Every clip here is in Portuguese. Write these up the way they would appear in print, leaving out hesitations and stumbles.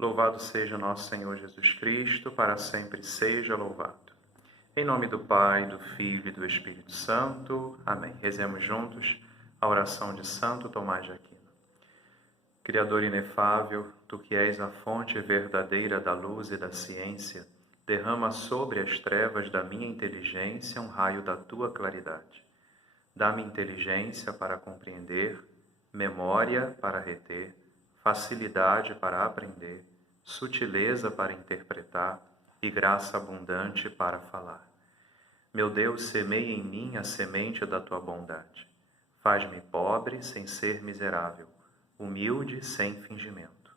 Louvado seja nosso Senhor Jesus Cristo, para sempre seja louvado. Em nome do Pai, do Filho e do Espírito Santo. Amém. Rezemos juntos a oração de Santo Tomás de Aquino. Criador inefável, Tu que és a fonte verdadeira da luz e da ciência, derrama sobre as trevas da minha inteligência um raio da Tua claridade. Dá-me inteligência para compreender, memória para reter, facilidade para aprender, sutileza para interpretar e graça abundante para falar. Meu Deus, semeia em mim a semente da Tua bondade. Faz-me pobre sem ser miserável, humilde sem fingimento,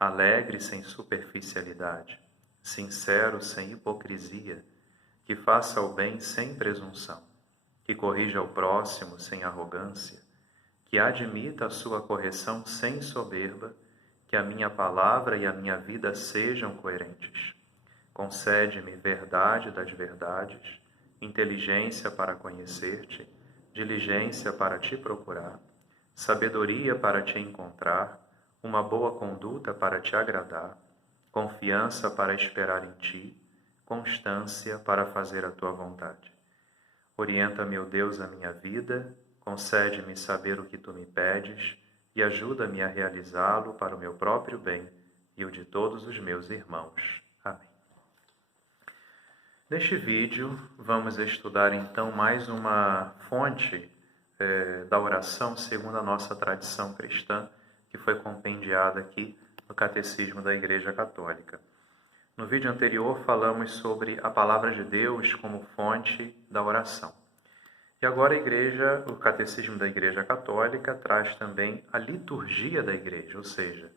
alegre sem superficialidade, sincero sem hipocrisia, que faça o bem sem presunção, que corrija o próximo sem arrogância, que admita a sua correção sem soberba, que a minha palavra e a minha vida sejam coerentes. Concede-me verdade das verdades, inteligência para conhecer-te, diligência para te procurar, sabedoria para te encontrar, uma boa conduta para te agradar, confiança para esperar em ti, constância para fazer a tua vontade. Orienta, meu Deus, a minha vida, concede-me saber o que tu me pedes e ajuda-me a realizá-lo para o meu próprio bem e o de todos os meus irmãos. Amém. Neste vídeo, vamos estudar então mais uma fonte da oração segundo a nossa tradição cristã, que foi compendiada aqui no Catecismo da Igreja Católica. No vídeo anterior, falamos sobre a Palavra de Deus como fonte da oração. E agora o Catecismo da Igreja Católica traz também a liturgia da Igreja, ou seja,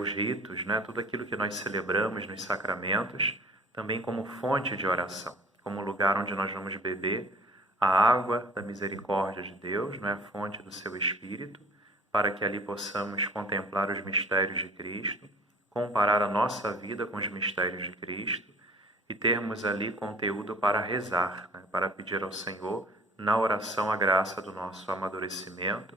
os ritos, tudo aquilo que nós celebramos nos sacramentos, também como fonte de oração, como lugar onde nós vamos beber a água da misericórdia de Deus, a fonte do seu Espírito, para que ali possamos contemplar os mistérios de Cristo, comparar a nossa vida com os mistérios de Cristo e termos ali conteúdo para rezar, para pedir ao Senhor, na oração, a graça do nosso amadurecimento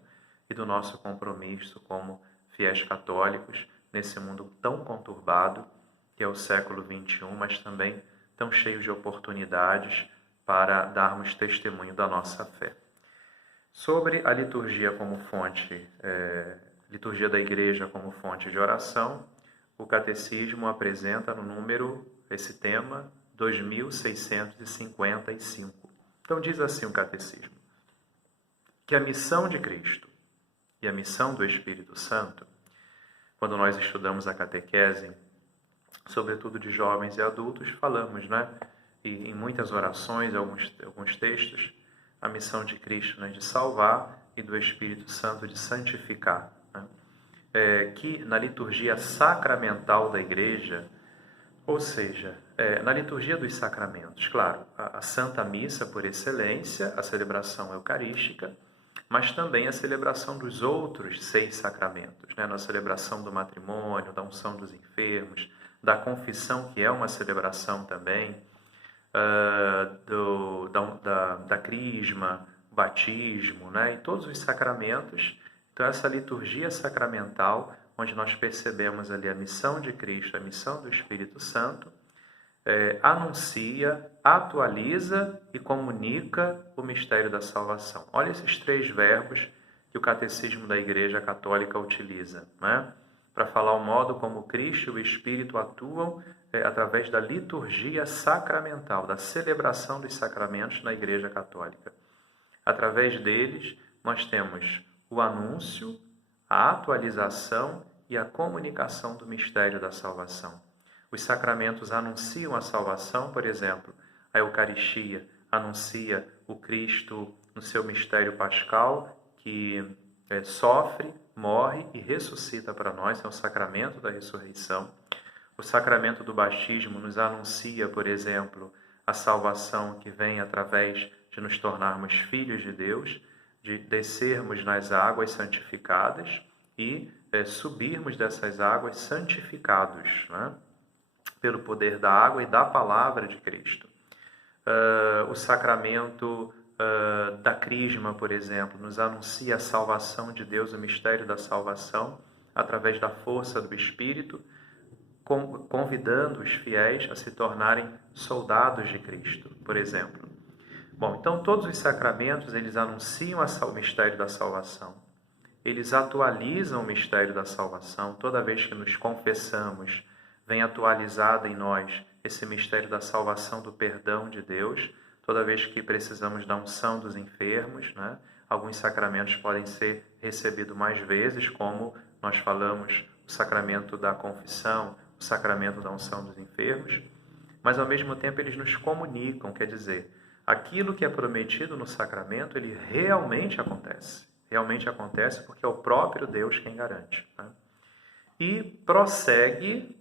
e do nosso compromisso como fiéis católicos nesse mundo tão conturbado que é o século XXI, mas também tão cheio de oportunidades para darmos testemunho da nossa fé. Sobre a liturgia como fonte, liturgia da Igreja como fonte de oração, o Catecismo apresenta no número, esse tema, 2655. Então diz assim o Catecismo, que a missão de Cristo e a missão do Espírito Santo, quando nós estudamos a catequese, sobretudo de jovens e adultos, falamos, e em muitas orações, alguns textos, a missão de Cristo de salvar e do Espírito Santo de santificar. Que na liturgia sacramental da Igreja, ou seja, na liturgia dos sacramentos, claro, a Santa Missa por excelência, a celebração eucarística, mas também a celebração dos outros 6 sacramentos, na celebração do matrimônio, da unção dos enfermos, da confissão, que é uma celebração também, da crisma, batismo, e todos os sacramentos. Então, essa liturgia sacramental, onde nós percebemos ali a missão de Cristo, a missão do Espírito Santo, anuncia, atualiza e comunica o mistério da salvação. Olha esses 3 verbos que o Catecismo da Igreja Católica utiliza, para falar o modo como Cristo e o Espírito atuam através da liturgia sacramental, da celebração dos sacramentos na Igreja Católica. Através deles, nós temos o anúncio, a atualização e a comunicação do mistério da salvação. Os sacramentos anunciam a salvação, por exemplo, a Eucaristia anuncia o Cristo no seu mistério pascal, que sofre, morre e ressuscita para nós, é o sacramento da ressurreição. O sacramento do batismo nos anuncia, por exemplo, a salvação que vem através de nos tornarmos filhos de Deus, de descermos nas águas santificadas e subirmos dessas águas santificados, pelo poder da água e da palavra de Cristo. O sacramento da Crisma, por exemplo, nos anuncia a salvação de Deus, o mistério da salvação, através da força do Espírito, convidando os fiéis a se tornarem soldados de Cristo, por exemplo. Bom, então todos os sacramentos, eles anunciam o mistério da salvação. Eles atualizam o mistério da salvação. Toda vez que nos confessamos, vem atualizado em nós esse mistério da salvação, do perdão de Deus. Toda vez que precisamos da unção dos enfermos, né? Alguns sacramentos podem ser recebidos mais vezes, como nós falamos, o sacramento da confissão, o sacramento da unção dos enfermos. Mas, ao mesmo tempo, eles nos comunicam, quer dizer, aquilo que é prometido no sacramento, ele realmente acontece. Realmente acontece porque é o próprio Deus quem garante, né? E prossegue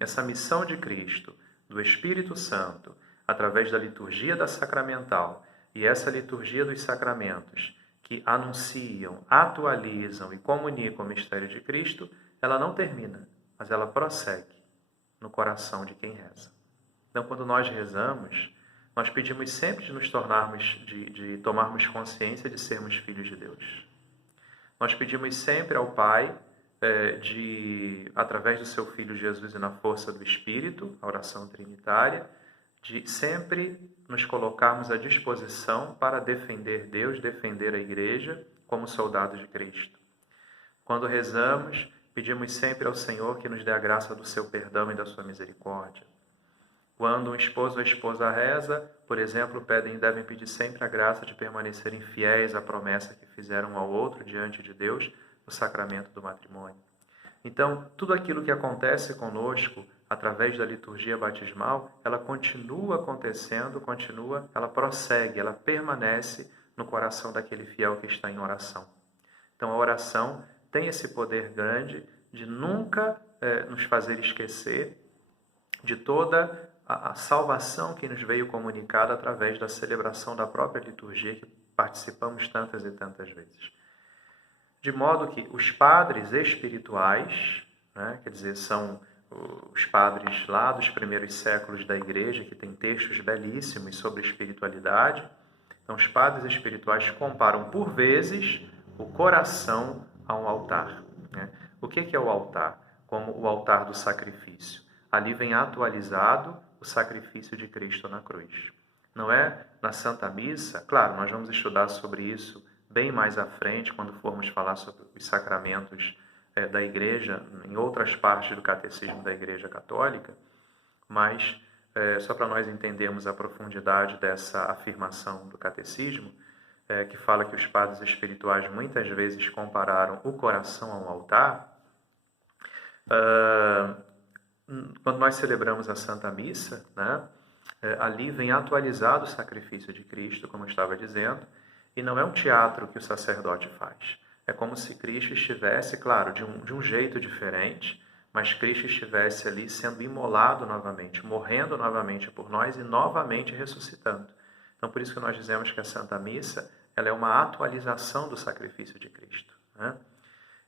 essa missão de Cristo, do Espírito Santo, através da liturgia da sacramental, e essa liturgia dos sacramentos, que anunciam, atualizam e comunicam o mistério de Cristo, ela não termina, mas ela prossegue no coração de quem reza. Então, quando nós rezamos, nós pedimos sempre de nos tornarmos, de tomarmos consciência de sermos filhos de Deus. Nós pedimos sempre ao Pai, através do seu Filho Jesus e na força do Espírito, a oração trinitária, de sempre nos colocarmos à disposição para defender Deus, defender a Igreja como soldados de Cristo. Quando rezamos, pedimos sempre ao Senhor que nos dê a graça do seu perdão e da sua misericórdia. Quando um esposo ou a esposa reza, por exemplo, devem pedir sempre a graça de permanecerem fiéis à promessa que fizeram um ao outro diante de Deus no sacramento do matrimônio. Então, tudo aquilo que acontece conosco através da liturgia batismal, ela continua acontecendo, ela prossegue, ela permanece no coração daquele fiel que está em oração. Então, a oração tem esse poder grande de nunca nos fazer esquecer de toda a salvação que nos veio comunicada através da celebração da própria liturgia que participamos tantas e tantas vezes. De modo que os padres espirituais, né, quer dizer, são os padres lá dos primeiros séculos da Igreja, que têm textos belíssimos sobre espiritualidade. Então, os padres espirituais comparam, por vezes, o coração a um altar, né? O que é o altar? Como o altar do sacrifício. Ali vem atualizado o sacrifício de Cristo na cruz. Não é na Santa Missa? Claro, nós vamos estudar sobre isso bem mais à frente, quando formos falar sobre os sacramentos da Igreja, em outras partes do Catecismo da Igreja Católica, mas só para nós entendermos a profundidade dessa afirmação do Catecismo, que fala que os padres espirituais muitas vezes compararam o coração a um altar. Quando nós celebramos a Santa Missa, né, ali vem atualizado o sacrifício de Cristo, como eu estava dizendo, e não é um teatro que o sacerdote faz. É como se Cristo estivesse, claro, de um jeito diferente, mas Cristo estivesse ali sendo imolado novamente, morrendo novamente por nós e novamente ressuscitando. Então, por isso que nós dizemos que a Santa Missa ela é uma atualização do sacrifício de Cristo, né?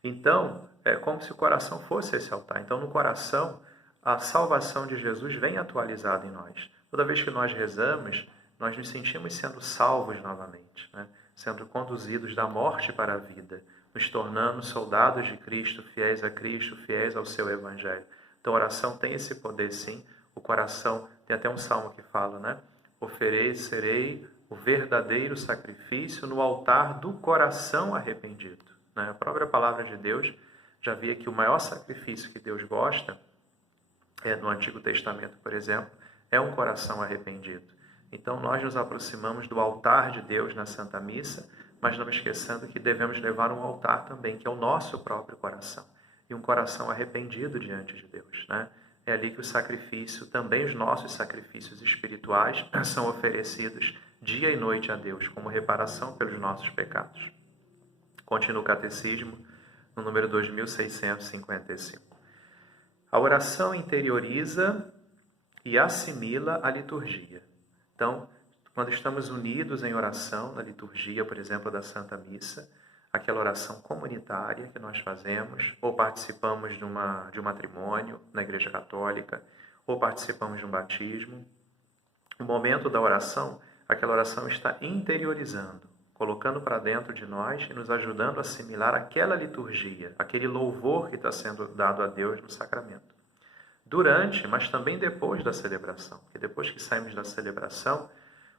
Então, é como se o coração fosse esse altar. Então, no coração, a salvação de Jesus vem atualizada em nós. Toda vez que nós rezamos, nós nos sentimos sendo salvos novamente, né? Sendo conduzidos da morte para a vida, nos tornando soldados de Cristo, fiéis ao seu Evangelho. Então, a oração tem esse poder, sim. O coração, tem até um salmo que fala, né? Oferecerei o verdadeiro sacrifício no altar do coração arrependido. Né? A própria palavra de Deus já via que o maior sacrifício que Deus gosta, no Antigo Testamento, por exemplo, é um coração arrependido. Então, nós nos aproximamos do altar de Deus na Santa Missa, mas não esquecendo que devemos levar um altar também, que é o nosso próprio coração. E um coração arrependido diante de Deus, né? É ali que o sacrifício, também os nossos sacrifícios espirituais, são oferecidos dia e noite a Deus, como reparação pelos nossos pecados. Continua o Catecismo, no número 2655. A oração interioriza e assimila a liturgia. Então, quando estamos unidos em oração, na liturgia, por exemplo, da Santa Missa, aquela oração comunitária que nós fazemos, ou participamos de um matrimônio na Igreja Católica, ou participamos de um batismo, no momento da oração, aquela oração está interiorizando, colocando para dentro de nós e nos ajudando a assimilar aquela liturgia, aquele louvor que está sendo dado a Deus no sacramento. Durante, mas também depois da celebração, porque depois que saímos da celebração,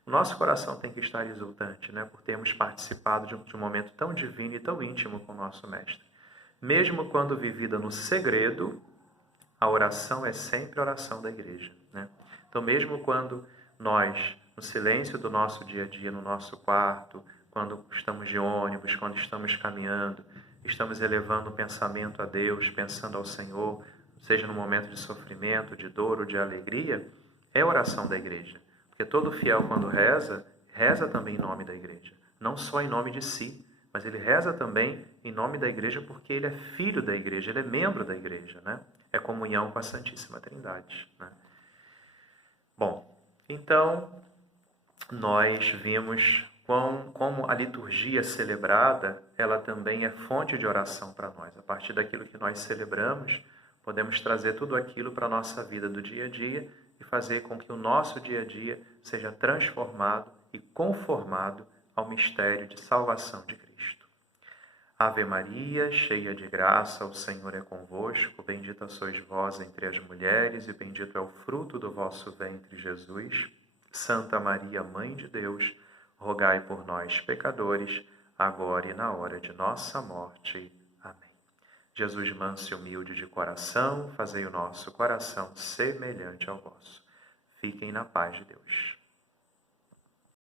o nosso coração tem que estar exultante, né, por termos participado de um momento tão divino e tão íntimo com o nosso Mestre. Mesmo quando vivida no segredo, a oração é sempre a oração da igreja, né? Então, mesmo quando nós, no silêncio do nosso dia a dia, no nosso quarto, quando estamos de ônibus, quando estamos caminhando, estamos elevando o pensamento a Deus, pensando ao Senhor, seja no momento de sofrimento, de dor ou de alegria, é a oração da igreja. Porque todo fiel, quando reza, reza também em nome da igreja. Não só em nome de si, mas ele reza também em nome da igreja porque ele é filho da igreja, ele é membro da igreja, né? É comunhão com a Santíssima Trindade, né? Bom, então nós vimos como a liturgia celebrada, ela também é fonte de oração para nós. A partir daquilo que nós celebramos, podemos trazer tudo aquilo para a nossa vida do dia a dia e fazer com que o nosso dia a dia seja transformado e conformado ao mistério de salvação de Cristo. Ave Maria, cheia de graça, o Senhor é convosco, bendita sois vós entre as mulheres e bendito é o fruto do vosso ventre, Jesus. Santa Maria, Mãe de Deus, rogai por nós, pecadores, agora e na hora de nossa morte. Amém. Jesus manso e humilde de coração, fazei o nosso coração semelhante ao vosso. Fiquem na paz de Deus.